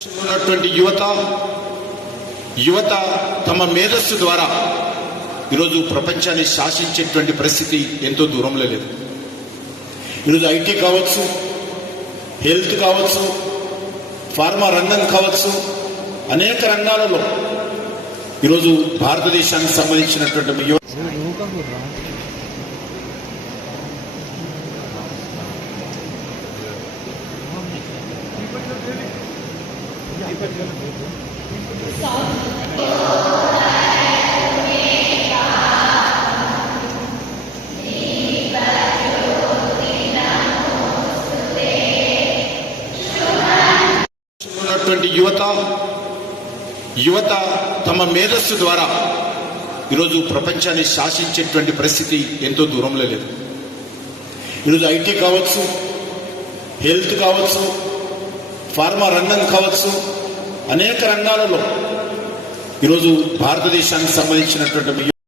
ఉన్నటువంటి యువత తమ మేధస్సు ద్వారా ఈరోజు ప్రపంచాన్ని శాసించేటువంటి పరిస్థితి ఎంతో దూరంలో లేదు. ఈరోజు ఐటీ కావచ్చు, హెల్త్ కావచ్చు, ఫార్మా రంగం కావచ్చు, అనేక రంగాలలో ఈరోజు భారతదేశానికి సంబంధించినటువంటి యువత ఉన్నటువంటి యువత తమ మేధస్సు ద్వారా ఈరోజు ప్రపంచాన్ని శాసించేటువంటి పరిస్థితి ఎంతో దూరంలో లేదు. ఈరోజు ఐటీ కావచ్చు, హెల్త్ కావచ్చు, ఫార్మా రంగం కావచ్చు, అనేక రంగాలలో ఈరోజు భారతదేశానికి సంబంధించినటువంటి